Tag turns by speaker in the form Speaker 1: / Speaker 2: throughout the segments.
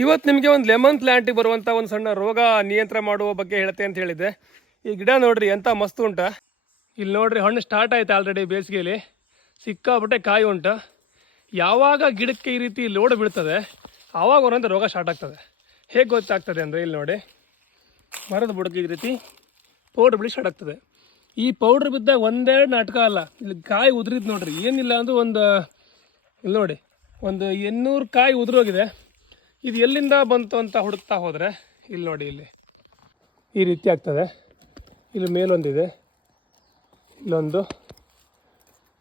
Speaker 1: ಇವತ್ತು ನಿಮಗೆ ಒಂದು ಲೆಮನ್ ಪ್ಲ್ಯಾಂಟಿಗೆ ಬರುವಂಥ ಒಂದು ಸಣ್ಣ ರೋಗ ನಿಯಂತ್ರಣ ಮಾಡುವ ಬಗ್ಗೆ ಹೇಳ್ತೆ ಅಂತ ಹೇಳಿದ್ದೆ. ಈ ಗಿಡ ನೋಡ್ರಿ ಎಂಥ ಮಸ್ತ್ ಉಂಟ. ಇಲ್ಲಿ ನೋಡ್ರಿ, ಹಣ್ಣು ಸ್ಟಾರ್ಟ್ ಆಯ್ತು ಆಲ್ರೆಡಿ ಬೇಸಿಗೆಯಲ್ಲಿ ಸಿಕ್ಕಾಬಿಟ್ಟೆ ಕಾಯಿ ಉಂಟ. ಯಾವಾಗ ಗಿಡಕ್ಕೆ ಈ ರೀತಿ ಲೋಡ್ ಬೀಳ್ತದೆ, ಆವಾಗ ಒಂದೊಂದು ರೋಗ ಸ್ಟಾರ್ಟ್ ಆಗ್ತದೆ. ಹೇಗೆ ಗೊತ್ತಾಗ್ತದೆ ಅಂದರೆ ಇಲ್ಲಿ ನೋಡಿ, ಮರದ ಬುಡಕ್ಕೆ ಈ ರೀತಿ ಪೌಡ್ರ್ ಬಿಳಿ ಸ್ಟಾರ್ಟ್ ಆಗ್ತದೆ. ಈ ಪೌಡ್ರ್ ಬಿದ್ದಾಗ ಒಂದೆರಡು ನಾಟಕ ಅಲ್ಲ, ಇಲ್ಲಿ ಕಾಯಿ ಉದುರಿದ್ ನೋಡ್ರಿ. ಏನಿಲ್ಲ ಅಂದ್ರೆ ಒಂದು, ಇಲ್ಲಿ ನೋಡಿ, ಒಂದು ಎನ್ನೂರು ಕಾಯಿ ಉದುರೋಗಿದೆ. ಇದು ಎಲ್ಲಿಂದ ಬಂತು ಅಂತ ಹುಡುಕ್ತಾ ಹೋದರೆ ಇಲ್ಲಿ ನೋಡಿ ಇಲ್ಲಿ. ಈ ರೀತಿ ಆಗ್ತದೆ. ಇಲ್ಲಿ ಮೇಲೊಂದಿದೆ. ಇಲ್ಲೊಂದು.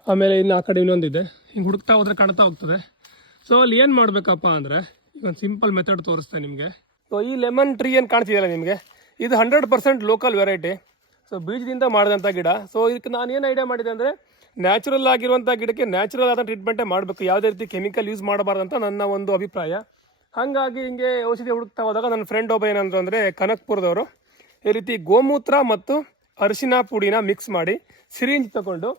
Speaker 1: ಆಮೇಲೆ ಇನ್ನು ಆ ಕಡೆ ಇನ್ನೊಂದಿದೆ. ಹಿಂಗೆ ಹುಡುಕ್ತಾ ಹೋದ್ರೆ ಕಾಣ್ತಾ ಹೋಗ್ತದೆ. ಸೊ ಅಲ್ಲಿ ಏನು ಮಾಡಬೇಕಪ್ಪ ಅಂದರೆ, ಈಗ ಒಂದು ಸಿಂಪಲ್ ಮೆಥಡ್ ತೋರಿಸ್ತೇನೆ ನಿಮಗೆ. ಸೊ ಈ ಲೆಮನ್ ಟ್ರೀ ಏನು ಕಾಣ್ತಿದೆಯಲ್ಲ ನಿಮಗೆ? ಇದು hundred percent local variety so ಬೀಜದಿಂದ ಮಾಡಿದಂಥ ಗಿಡ. ಸೊ ಇದಕ್ಕೆ ನಾನು ಏನು ಐಡಿಯಾ ಮಾಡಿದೆ ಅಂದರೆ ನ್ಯಾಚುರಲ್ ಆಗಿರುವಂಥ ಗಿಡಕ್ಕೆ ನ್ಯಾಚುರಲ್ ಆದ ಟ್ರೀಟ್ಮೆಂಟೇ ಮಾಡಬೇಕು. ಯಾವುದೇ ರೀತಿ ಕೆಮಿಕಲ್ ಯೂಸ್ ಮಾಡಬಾರ್ದು ಅಂತ ನನ್ನ ಒಂದು ಅಭಿಪ್ರಾಯ. ಹಾಗಾಗಿ ಹಿಂಗೆ ಔಷಧಿ ಹುಡುಕ್ತಾ ಹೋದಾಗ ನನ್ನ ಫ್ರೆಂಡ್ ಒಬ್ಬ ಏನಂದ್ರು ಅಂದರೆ ಕನಕ್ಪುರದವರು, ಈ ರೀತಿ ಗೋಮೂತ್ರ ಮತ್ತು ಅರಿಶಿನ ಪುಡಿನ ಮಿಕ್ಸ್ ಮಾಡಿ ಸಿರಿಂಜ್ ತಗೊಂಡು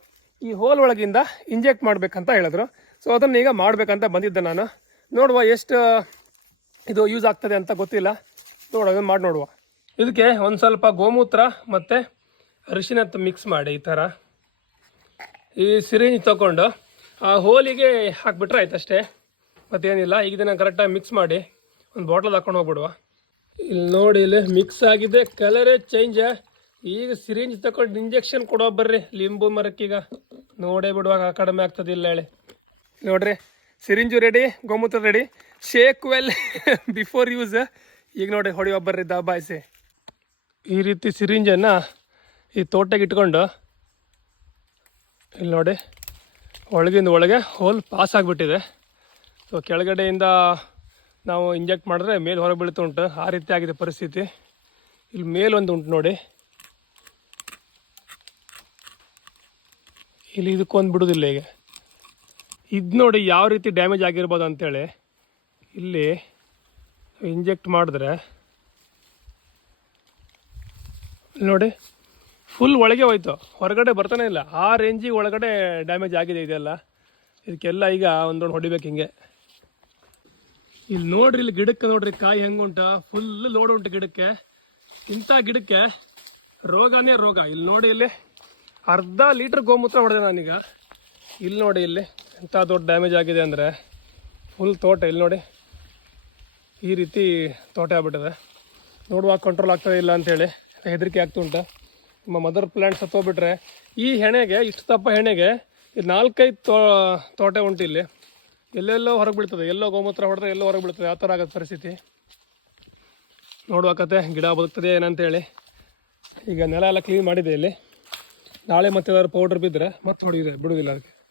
Speaker 1: ಈ ಹೋಲ್ ಒಳಗಿಂದ ಇಂಜೆಕ್ಟ್ ಮಾಡಬೇಕಂತ ಹೇಳಿದ್ರು. ಸೊ ಅದನ್ನು ಈಗ ಮಾಡಬೇಕಂತ ಬಂದಿದ್ದೆ ನಾನು. ನೋಡುವ ಎಷ್ಟು, ಇದು ಯೂಸ್ ಆಗ್ತದೆ ಅಂತ ಗೊತ್ತಿಲ್ಲ. ನೋಡುವ ಮಾಡಿ ನೋಡುವ. ಇದಕ್ಕೆ ಒಂದು ಸ್ವಲ್ಪ ಗೋಮೂತ್ರ ಮತ್ತು ಅರಿಶಿನ ಮಿಕ್ಸ್ ಮಾಡಿ ಈ ಥರ ಈ ಸಿರಿಂಜ್ ತಗೊಂಡು ಆ ಹೋಲಿಗೆ ಹಾಕ್ಬಿಟ್ರೆ ಆಯ್ತು ಅಷ್ಟೇ ಮತ್ತೇನಿಲ್ಲ ಈಗ ದಿನ ಕರೆಕ್ಟಾಗಿ ಮಿಕ್ಸ್ ಮಾಡಿ ಒಂದು ಬಾಟ್ಲಲ್ಲಿ ಹಾಕೊಂಡು ಹೋಗ್ಬಿಡುವ. ಇಲ್ಲಿ ನೋಡಿ, ಇಲ್ಲಿ ಮಿಕ್ಸ್ ಆಗಿದೆ ಕಲರೇ ಚೇಂಜ್ ಈಗ ಸಿರಿಂಜ್ ತಗೊಂಡು ಇಂಜೆಕ್ಷನ್ ಕೊಡೋ ಬರ್ರಿ, ಲಿಂಬು ಮರಕ್ಕೀಗ ನೋಡೇ ಬಿಡುವಾಗ ಕಡಿಮೆ ಆಗ್ತದಿಲ್ಲ ಹೇಳಿ. ನೋಡ್ರಿ ಸಿರಿಂಜು ರೆಡಿ ಗೋಮೂತ್ರ ready shake well before use ಈಗ ನೋಡಿ ಹೊಡಿ ಬರ್ರಿ, ದಬಾಯಿಸಿ. ಈ ರೀತಿ ಸಿರಿಂಜನ್ನು ಈ ತೋಟಕ್ಕೆ ಇಟ್ಕೊಂಡು, ಇಲ್ಲಿ ನೋಡಿ, ಒಳಗಿಂದ ಒಳಗೆ ಹೋಲ್ ಪಾಸ್ ಆಗಿಬಿಟ್ಟಿದೆ. ಸೊ ಕೆಳಗಡೆಯಿಂದ ನಾವು ಇಂಜೆಕ್ಟ್ ಮಾಡಿದ್ರೆ ಮೇಲೆ ಹೊರಗೆ ಬೀಳ್ತಾ ಉಂಟು. ಆ ರೀತಿ ಆಗಿದೆ ಪರಿಸ್ಥಿತಿ. ಇಲ್ಲಿ ಮೇಲೊಂದು ಉಂಟು ನೋಡಿ. ಇಲ್ಲಿ ಇದಕ್ಕೊಂದು ಬಿಡೋದಿಲ್ಲ ಈಗ. ಇದು ನೋಡಿ ಯಾವ ರೀತಿ ಡ್ಯಾಮೇಜ್ ಆಗಿರ್ಬೋದು ಅಂತೇಳಿ. ಇಲ್ಲಿ ಇಂಜೆಕ್ಟ್ ಮಾಡಿದ್ರೆ ನೋಡಿ ಫುಲ್ ಒಳಗೆ ಹೋಯ್ತು. ಹೊರಗಡೆ ಬರ್ತಾನೆ ಇಲ್ಲ. ಆ ರೇಂಜಿಗೆ ಒಳಗಡೆ ಡ್ಯಾಮೇಜ್ ಆಗಿದೆ ಇದೆಲ್ಲ. ಇದಕ್ಕೆಲ್ಲ ಈಗ ಒಂದೊಂದು ಹೊಡಿಬೇಕು ಹಿಂಗೆ. ಇಲ್ಲಿ ನೋಡ್ರಿ, ಇಲ್ಲಿ ಗಿಡಕ್ಕೆ ನೋಡ್ರಿ, ಕಾಯಿ ಹೆಂಗುಂಟ ಫುಲ್ ಲೋಡ್ ಉಂಟು ಗಿಡಕ್ಕೆ. ಇಂಥ ಗಿಡಕ್ಕೆ ರೋಗನೇ ರೋಗ. ಇಲ್ಲಿ ನೋಡಿ ಇಲ್ಲಿ ಅರ್ಧ ಲೀಟ್ರ್ ಗೋಮೂತ್ರ ಹೊಡೆದೆ ನಾನೀಗ. ಇಲ್ಲಿ ನೋಡಿ ಇಲ್ಲಿ ಎಂಥ ದೊಡ್ಡ ಡ್ಯಾಮೇಜ್ ಆಗಿದೆ ಅಂದರೆ ಫುಲ್ ತೋಟ. ಇಲ್ಲಿ ನೋಡಿ ಈ ರೀತಿ ತೋಟ ಆಗ್ಬಿಟ್ಟಿದೆ. ನೋಡುವಾಗ ಕಂಟ್ರೋಲ್ ಆಗ್ತದೆ ಇಲ್ಲ ಅಂತೇಳಿ ಹೆದರಿಕೆ ಆಗ್ತುಂಟ ನಿಮ್ಮ ಮದರ್ ಪ್ಲ್ಯಾಂಟ್ ಸತ್ತೋಗ್ಬಿಟ್ರೆ ಈ ಹೆಣೆಗೆ, ಇಷ್ಟು ತಪ್ಪ ಹೆಣೆಗೆ ಇದು ನಾಲ್ಕೈದು ತೋಟ ಉಂಟು ಇಲ್ಲಿ. ಎಲ್ಲೆಲ್ಲೋ ಹೊರಗೆ ಬೀಳ್ತದೆ. ಎಲ್ಲೋ ಗೋಮೂತ್ರ ಹೊಡೆದ್ರೆ ಎಲ್ಲೋ ಹೊರಗೆ ಬೀಳ್ತದೆ. ಆ ಥರ ಆಗೋದು ಪರಿಸ್ಥಿತಿ. ನೋಡುವಾಕತ್ತೆ ಗಿಡ ಬದುಕ್ತದೆ ಏನಂತೇಳಿ. ಈಗ ನೆಲ ಎಲ್ಲ ಕ್ಲೀನ್ ಮಾಡಿದೆ ಇಲ್ಲಿ. ನಾಳೆ ಮತ್ತೆ ಏನಾದ್ರು ಪೌಡ್ರ್ ಬಿದ್ದರೆ ಮತ್ತೆ ಹೊಡೆದಿದೆ ಬಿಡುವುದಿಲ್ಲ ಅದಕ್ಕೆ.